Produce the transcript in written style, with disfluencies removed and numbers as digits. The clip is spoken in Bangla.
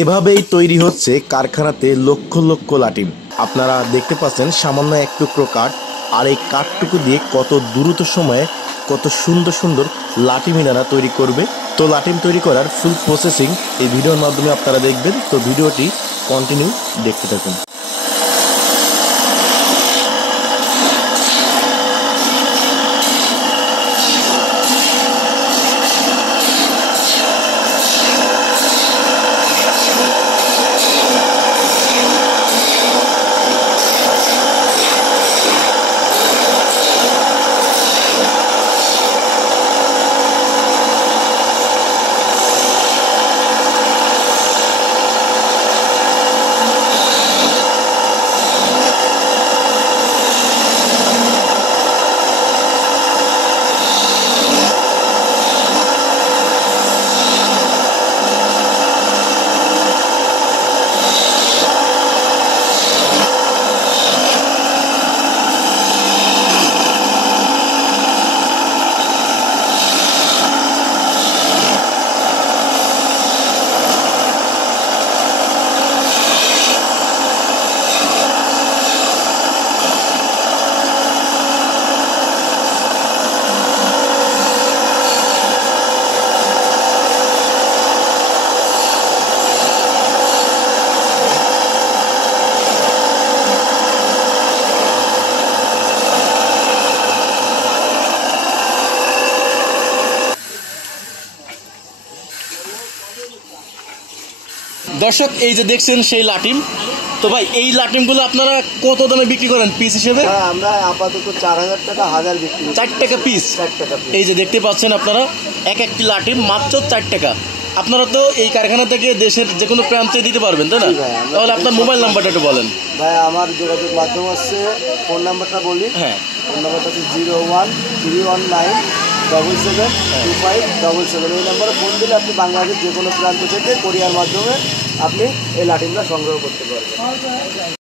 এভাবেই তৈরি হচ্ছে কারখানাতে লক্ষ লক্ষ লাটিম। আপনারা দেখতে পাচ্ছেন সামান্য এক টুকরো কাঠ, আর এই কাঠটুকু দিয়ে কত দ্রুত সময়ে কত সুন্দর সুন্দর লাটিম এনারা তৈরি করবে। তো লাটিম তৈরি করার ফুল প্রসেসিং এই ভিডিওর মাধ্যমে আপনারা দেখবেন। তো ভিডিওটি কন্টিনিউ দেখতে থাকুন। দর্শক, এই যে দেখছেন সেই লাটিম। তো ভাই, এই লাটিমগুলো আপনারা কত দামে বিক্রি করেন পিস হিসেবে? আমরা আপাতত 4000 টাকা হাজার বিক্রি, 4 টাকা পিস। 4 টাকা। এই যে দেখতে পাচ্ছেন আপনারা, এক একটি লাটিম মাত্র 4 টাকা। আপনারা তো এই কারখানা থেকে দেশের যে কোনো প্রান্তে দিতে পারবেন, তাই না? তাহলে আপনার মোবাইল নাম্বারটা একটু বলেন। ভাই, আমার যোগাযোগ মাধ্যম হচ্ছে, ফোন নাম্বারটা বলি। হ্যাঁ, ফোন নাম্বারটা হচ্ছে 01319772577। এই নাম্বারে ফোন দিলে আপনি বাংলাদেশের যে কোনো প্রান্ত থেকে কোরিয়ার মাধ্যমে আপনি এই লাঠিমটা সংগ্রহ করতে পারবেন।